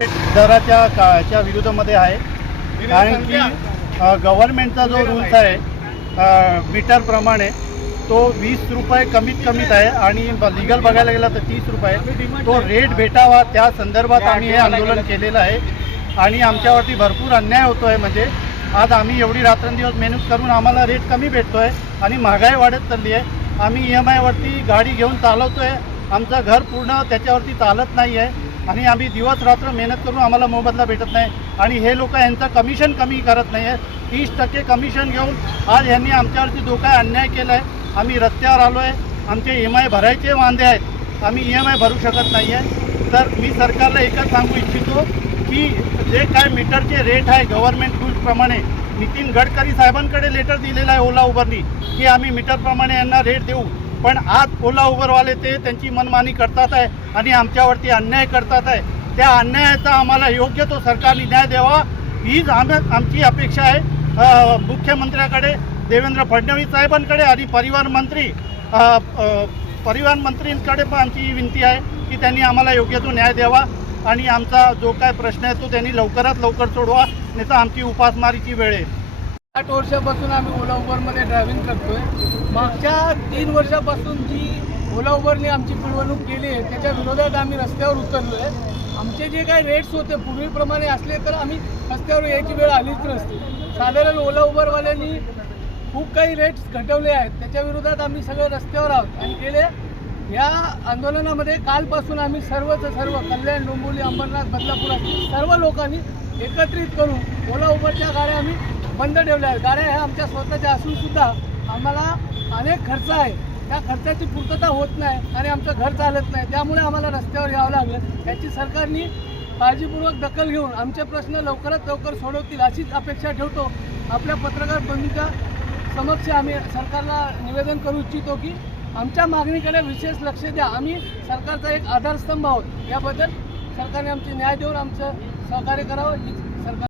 दराच्या काच्या विरोधामध्ये आहे. कारण की गव्हर्नमेंटचा जो रूल्स आहे. मीटरप्रमाणे तो वीस रुपये कमीत कमीत आहे आणि लिगल बघायला गेला तर तीस रुपये तो रेट भेटावा त्या संदर्भात आम्ही हे आंदोलन केलेलं आहे. आणि आमच्यावरती भरपूर अन्याय होतो आहे म्हणजे आज आम्ही एवढी रात्रंदिवस मेहनत करून आम्हाला रेट कमी भेटतो आहे आणि महागाई वाढत चालली आहे. आम्ही ई एम आयवरती गाडी घेऊन चालवतो आहे आमचं घर पूर्ण त्याच्यावरती चालत नाही आहे आणि आम्ही दिवस रात्र मेहनत करून आम्हाला मोबदला भेटत नाही. आणि हे लोक यांचं कमिशन कमी करत नाही आहे तीस टक्के कमिशन घेऊन आज यांनी आमच्यावरती जो काय अन्याय केला आहे आम्ही रस्त्यावर आलो आहे आमचे ई एम आय भरायचे वांदे आहेत. आम्ही ई एम आय भरू शकत नाही आहे तर मी सरकारला एकच सांगू इच्छितो की जे काय मीटरचे रेट आहे गव्हर्नमेंट रूल्सप्रमाणे नितीन गडकरी साहेबांकडे लेटर दिलेलं आहे ओला उबरनी की आम्ही मीटरप्रमाणे यांना रेट देऊ. पण आज ओला उबरवाले ते त्यांची मनमानी करतात आहे आणि आमच्यावरती अन्याय करतात आहे. त्या अन्यायाचा आम्हाला योग्य तो सरकारने न्याय द्यावा हीच आम आमची अपेक्षा आहे. मुख्यमंत्र्याकडे देवेंद्र फडणवीस साहेबांकडे आणि परिवहन मंत्री परिवहन मंत्रींकडे पण आमची ही विनंती आहे की त्यांनी आम्हाला योग्य तो न्याय द्यावा आणि आमचा जो काय प्रश्न आहे तो त्यांनी लवकरात लवकर सोडवा नाही तर आमची उपासमारीची वेळ आहे. आठ वर्षापासून आम्ही ओला उबरमध्ये ड्रायव्हिंग करतोय. मागच्या तीन वर्षापासून जी ओला उबरने आमची पिळवणूक केली आहे त्याच्या विरोधात आम्ही रस्त्यावर उतरलो आहे आमचे जे काही रेट्स होते पूर्वीप्रमाणे असले तर आम्ही रस्त्यावर यायची वेळ आलीच नसते. साधारण ओला उबरवाल्यांनी खूप काही रेट्स घटवले आहेत. त्याच्या विरोधात आम्ही सगळे रस्त्यावर आहोत. आणि गेले या आंदोलनामध्ये कालपासून आम्ही सर्वच सर्व कल्याण डोंबिवली अंबरनाथ बदलापूर सर्व लोकांनी एकत्रित करून ओला उबरच्या गाड्या आम्ही बंद ठेवल्या आहेत. गाड्या ह्या आमच्या स्वतःच्या असून सुद्धा आम्हाला अनेक खर्च आहे. त्या खर्चाची पूर्तता होत नाही आणि आमचं घर चालत नाही. त्यामुळे आम्हाला रस्त्यावर यावं लागलं. याची सरकारने काळजीपूर्वक दखल घेऊन आमचे प्रश्न लवकरात लवकर सोडवतील अशीच अपेक्षा ठेवतो. आपल्या पत्रकार बंधूच्या समक्ष आम्ही सरकारला निवेदन करू इच्छितो की आमच्या मागणीकडे विशेष लक्ष द्या. आम्ही सरकारचा एक आधारस्तंभ आहोत. याबद्दल सरकारने आमचे न्याय देऊन आमचं सहकार्य करावं.